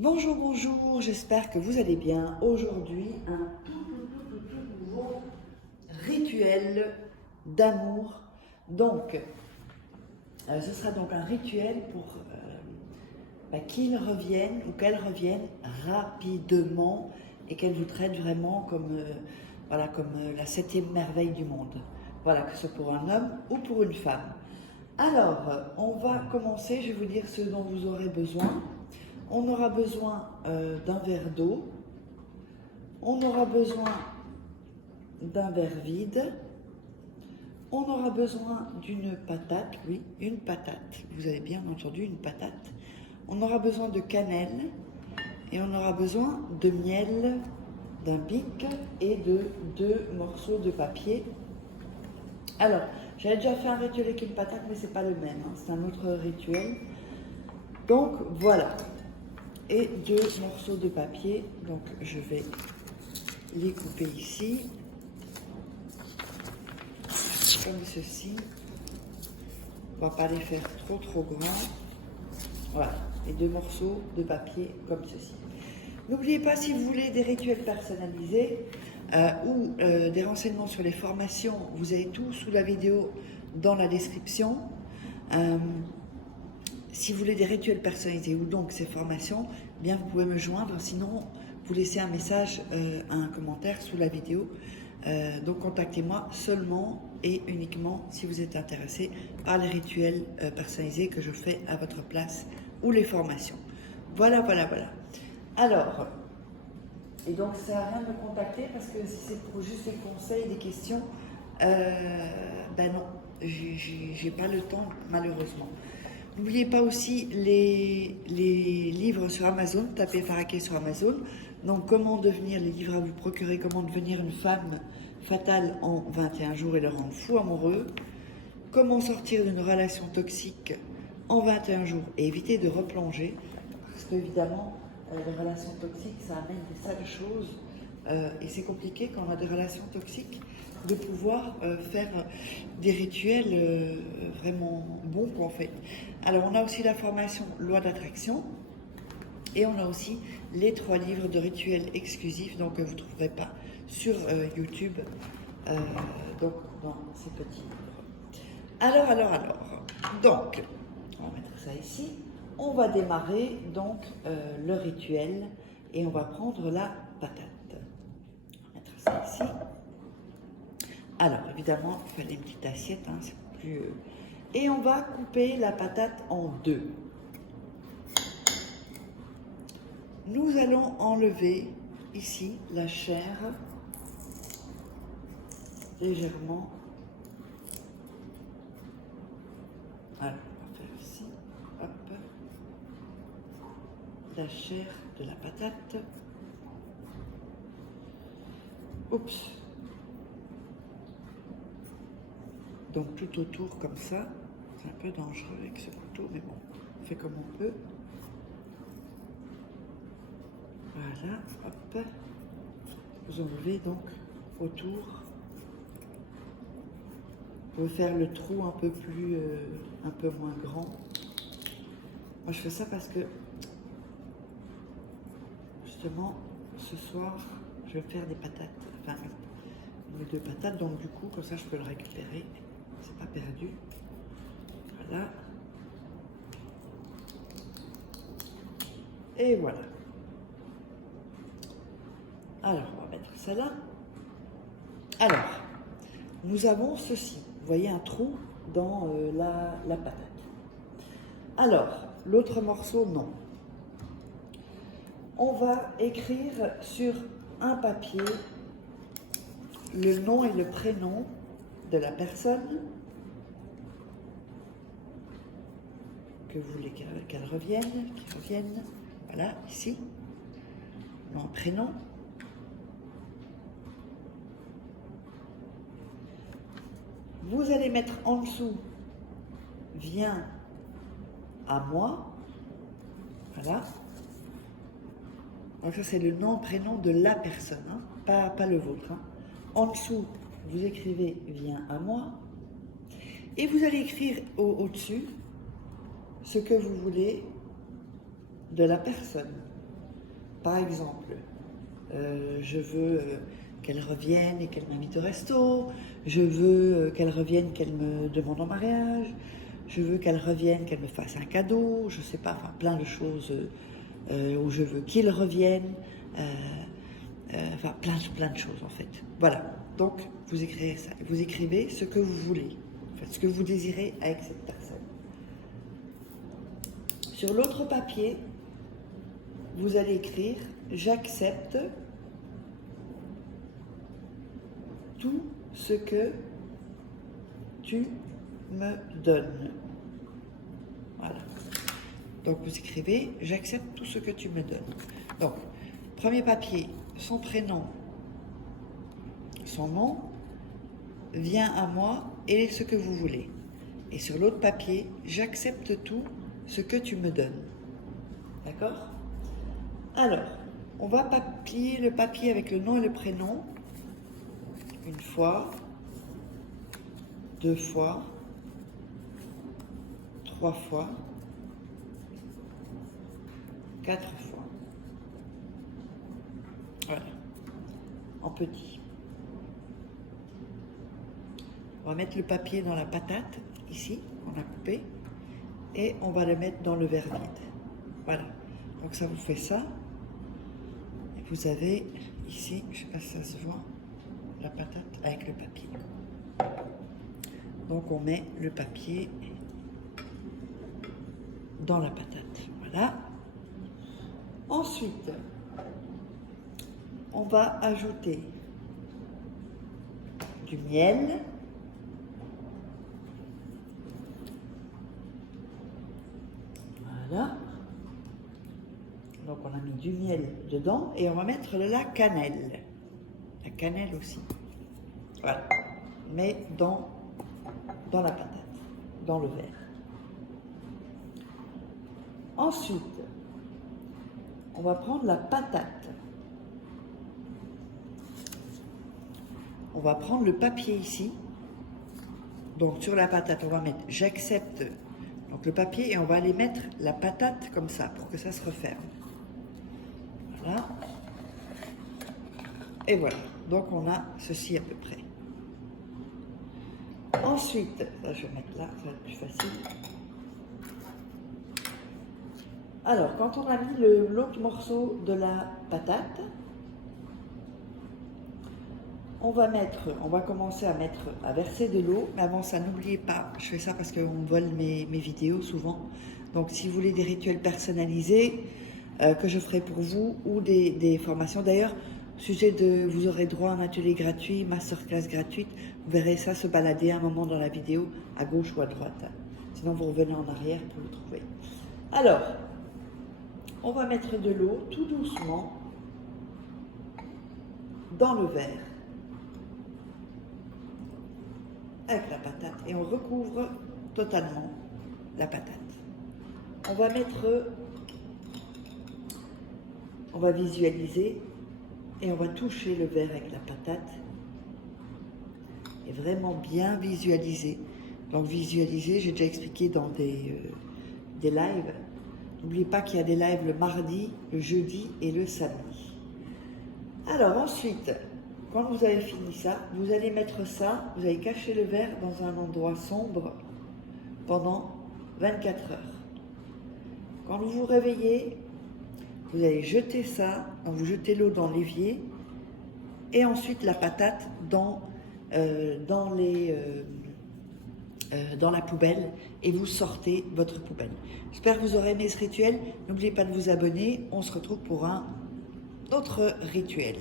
Bonjour, bonjour, j'espère que vous allez bien. Aujourd'hui, un tout nouveau rituel d'amour. Donc, ce sera donc un rituel pour qu'il revienne ou qu'elle revienne rapidement et qu'elle vous traite vraiment comme, la septième merveille du monde. Voilà, que ce soit pour un homme ou pour une femme. Alors, on va commencer, je vais vous dire ce dont vous aurez besoin. On aura besoin d'un verre d'eau, on aura besoin d'un verre vide, on aura besoin d'une patate, oui, une patate, vous avez bien entendu, une patate. On aura besoin de cannelle et on aura besoin de miel, d'un bic et de 2 morceaux de papier. Alors, j'avais déjà fait un rituel avec une patate, mais c'est pas le même, hein, c'est un autre rituel. Donc voilà. Et 2 morceaux de papier, donc je vais les couper ici, comme ceci. On ne va pas les faire trop grands. Voilà, et 2 morceaux de papier comme ceci. N'oubliez pas, si vous voulez des rituels personnalisés ou des renseignements sur les formations, vous avez tout sous la vidéo dans la description. Si vous voulez des rituels personnalisés ou donc ces formations, bien vous pouvez me joindre. Sinon, vous laissez un message, un commentaire sous la vidéo. Donc contactez-moi seulement et uniquement si vous êtes intéressé par les rituels personnalisés que je fais à votre place ou les formations. Voilà. Alors, et donc ça sert à rien de me contacter parce que si c'est pour juste des conseils, des questions, ben non, j'ai pas le temps malheureusement. N'oubliez pas aussi les livres sur Amazon, tapez Faraké sur Amazon. Donc, comment devenir, les livres à vous procurer, comment devenir une femme fatale en 21 jours et le rendre fou amoureux. Comment sortir d'une relation toxique en 21 jours et éviter de replonger. Parce qu'évidemment, les relations toxiques, ça amène des sales choses. Et c'est compliqué quand on a des relations toxiques de pouvoir faire des rituels vraiment bons en fait. Alors on a aussi la formation loi d'attraction et on a aussi les 3 livres de rituels exclusifs donc que vous ne trouverez pas sur YouTube donc dans ces petits livres. Alors donc on va mettre ça ici, on va démarrer donc le rituel et on va prendre la patate. On va mettre ça ici. Alors, évidemment, il fallait une petite assiette, hein, c'est plus... Et on va couper la patate en 2. Nous allons enlever ici la chair légèrement. Alors, on va faire ici, hop, la chair de la patate. Oups. Donc tout autour comme ça, c'est un peu dangereux avec ce couteau, mais bon, on fait comme on peut. Voilà, hop. Vous enlevez donc autour. Vous pouvez faire le trou un peu plus, un peu moins grand. Moi je fais ça parce que, justement, ce soir, je vais faire des patates, enfin, 1 ou 2 patates, donc du coup, comme ça je peux le récupérer. C'est pas perdu. Voilà. Et voilà. Alors, on va mettre ça là. Alors, nous avons ceci. Vous voyez un trou dans la patate. Alors, l'autre morceau, non. On va écrire sur un papier le nom et le prénom de la personne que vous voulez qu'elle revienne, voilà, ici, nom, prénom. Vous allez mettre en dessous, viens à moi, voilà. Donc ça c'est le nom, prénom de la personne, hein, pas le vôtre. Hein. En dessous, vous écrivez viens à moi et vous allez écrire au-dessus ce que vous voulez de la personne. Par exemple, je veux qu'elle revienne et qu'elle m'invite au resto, je veux qu'elle revienne, qu'elle me demande en mariage, je veux qu'elle revienne, qu'elle me fasse un cadeau, je sais pas, enfin plein de choses, où je veux qu'il revienne, enfin plein de choses en fait. Voilà, donc vous écrivez ça, vous écrivez ce que vous voulez, enfin, ce que vous désirez avec cette personne. Sur l'autre papier, vous allez écrire « J'accepte tout ce que tu me donnes ». Voilà. Donc vous écrivez « J'accepte tout ce que tu me donnes ». Donc, premier papier, son prénom, son nom, vient à moi et ce que vous voulez. Et sur l'autre papier, « J'accepte tout ce que tu me donnes ». D'accord ? Alors, on va plier le papier avec le nom et le prénom. Une fois, 2 fois, 3 fois, 4 fois. Voilà, en petit. On va mettre le papier dans la patate, ici, qu'on a coupé, et on va le mettre dans le verre vide. Voilà, donc ça vous fait ça. Et vous avez ici, je ne sais pas si ça se voit, la patate avec le papier. Donc on met le papier dans la patate. Voilà. Ensuite, on va ajouter du miel. Voilà. Donc on a mis du miel dedans et on va mettre de la cannelle. La cannelle aussi. Voilà. Mais dans la patate, dans le verre. Ensuite, on va prendre la patate. On va prendre le papier ici. Donc sur la patate, on va mettre « J'accepte » donc le papier et on va aller mettre la patate comme ça pour que ça se referme. Voilà. Et voilà. Donc on a ceci à peu près. Ensuite, ça je vais mettre là, ça va être plus facile. Alors, quand on a mis l'autre morceau de la patate, on va commencer à verser de l'eau, mais avant ça, n'oubliez pas, je fais ça parce qu'on me vole mes vidéos souvent, donc si vous voulez des rituels personnalisés que je ferai pour vous, ou des formations, d'ailleurs, vous aurez droit à un atelier gratuit, masterclass gratuite, vous verrez ça se balader un moment dans la vidéo, à gauche ou à droite, sinon vous revenez en arrière pour le trouver. Alors, on va mettre de l'eau tout doucement dans le verre avec la patate et on recouvre totalement la patate. On va visualiser et on va toucher le verre avec la patate et vraiment bien visualiser. Donc visualiser, j'ai déjà expliqué dans des lives. N'oubliez pas qu'il y a des lives le mardi, le jeudi et le samedi. Alors ensuite, quand vous avez fini ça, vous allez mettre ça, vous allez cacher le verre dans un endroit sombre pendant 24 heures. Quand vous vous réveillez, vous allez jeter ça, vous jetez l'eau dans l'évier et ensuite la patate dans la poubelle et vous sortez votre poubelle. J'espère que vous aurez aimé ce rituel. N'oubliez pas de vous abonner. On se retrouve pour un autre rituel.